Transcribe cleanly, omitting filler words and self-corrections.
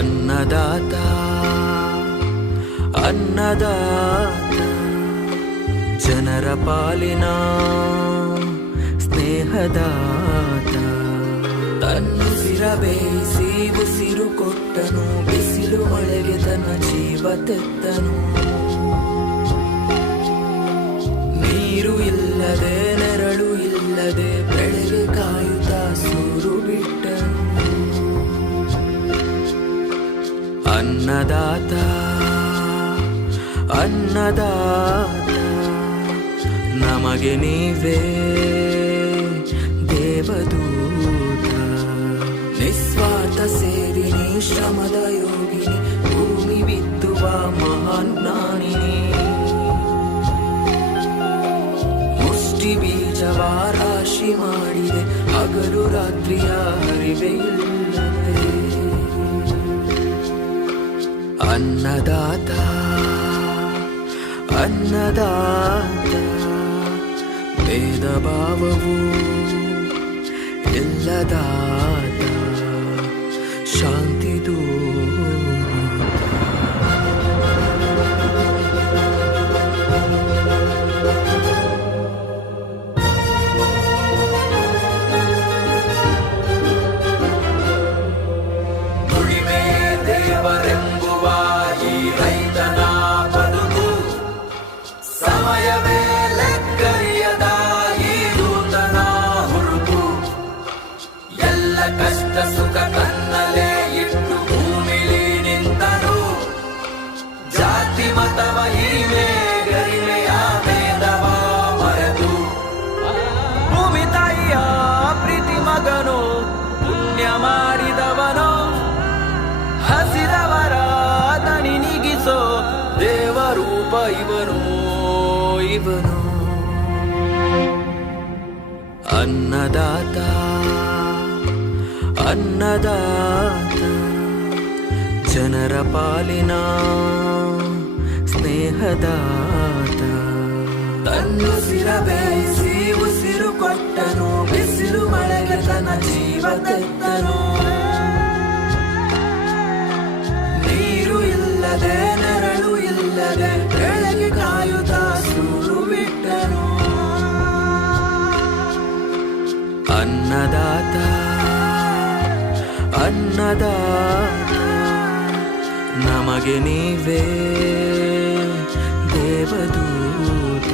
ಅನ್ನದಾತ ಅನ್ನದಾತ ಜನರ ಪಾಲಿನ ಸ್ನೇಹದಾತ ತನ್ನುಸಿರ ಬೇಯಿಸಿ ಉಸಿರು ಕೊಟ್ಟನು ಬಿಸಿಲು ಮಳೆಗೆ ತನ್ನ ಜೀವ ತೆತ್ತನು ನೀರು ಇಲ್ಲದೆ ನೆರಳು ಇಲ್ಲದೆ ಬೆಳೆಗೆ ಕಾಯುತ್ತಾ ಸೂರು ಬಿಟ್ಟನು ಅನ್ನದಾತ ಅನ್ನದಾತ ನಮಗೆ ನೀವೇ ದೇವದೂತ ನಿಸ್ವಾರ್ಥ ಸೇವಿನಿ ಶ್ರಮದ ಯೋಗಿನಿ ಭೂಮಿ ಬಿತ್ತುವ ಮಹಾನ್ ಜ್ಞಾನಿನಿ ಮುಷ್ಟಿ ಬೀಜವ ರಾಶಿ ಮಾಡಿದೆ ಹಗಲು ರಾತ್ರಿಯ ಹರಿವೆ ಇಲ್ಲದೆ ಅನ್ನದಾತ ಅನ್ನದಾತ ಭೇದ ಭಾವವು ಇಲ್ಲದಾತ ಶಾಂತಿ ದುಡಿಮೆ ದೇವರೆಂಬುವ ಈ ರೈತನ ಬದುಕು ಸಮಯವೇ ಲೆಕ್ಕರಿಯದ ಈ ನೂತನ ಹುರುಪು ಎಲ್ಲ ಕಷ್ಟ ಸುಖ ಕನ್ನಲೇ ಇಟ್ಟು ಭೂಮಿಲಿ ನಿಂತನು ಜಾತಿ ಮತವ ಹಿರಿಮೆ ಗರಿಮೆಯ ಭೇದವ ಮರೆತು ಭೂಮಿ ತಾಯಿಯ ಪ್ರೀತಿ ಮಗನು ಪುಣ್ಯ ಮಾಡಿದವನು ಹಸಿದವರ ದಣಿ ನೀಗಿಸೋ ದೇವರೂಪ ಇವನು ಇವನು ಅನ್ನದಾತ ಅನ್ನದಾತ ಜನರ ಪಾಲಿನ ಸ್ನೇಹದಾತ ತನ್ನುಸಿರ ಬೇಯಿಸಿ ಉಸಿರು ಕೊಟ್ಟನು ಬಿಸಿಲು ಮಳೆಗೆ ತನ್ನ ಜೀವ ತೆತ್ತನು ನೀರು ಇಲ್ಲದೆ ನೆರಳು ಇಲ್ಲದೆ ಬೆಳೆಗೆ ಕಾಯುತ್ತಾ ಸೂರು ಬಿಟ್ಟನು ಅನ್ನದಾತ ಅನ್ನದಾತ ನಮಗೆ ನೀವೇ ದೇವದೂತ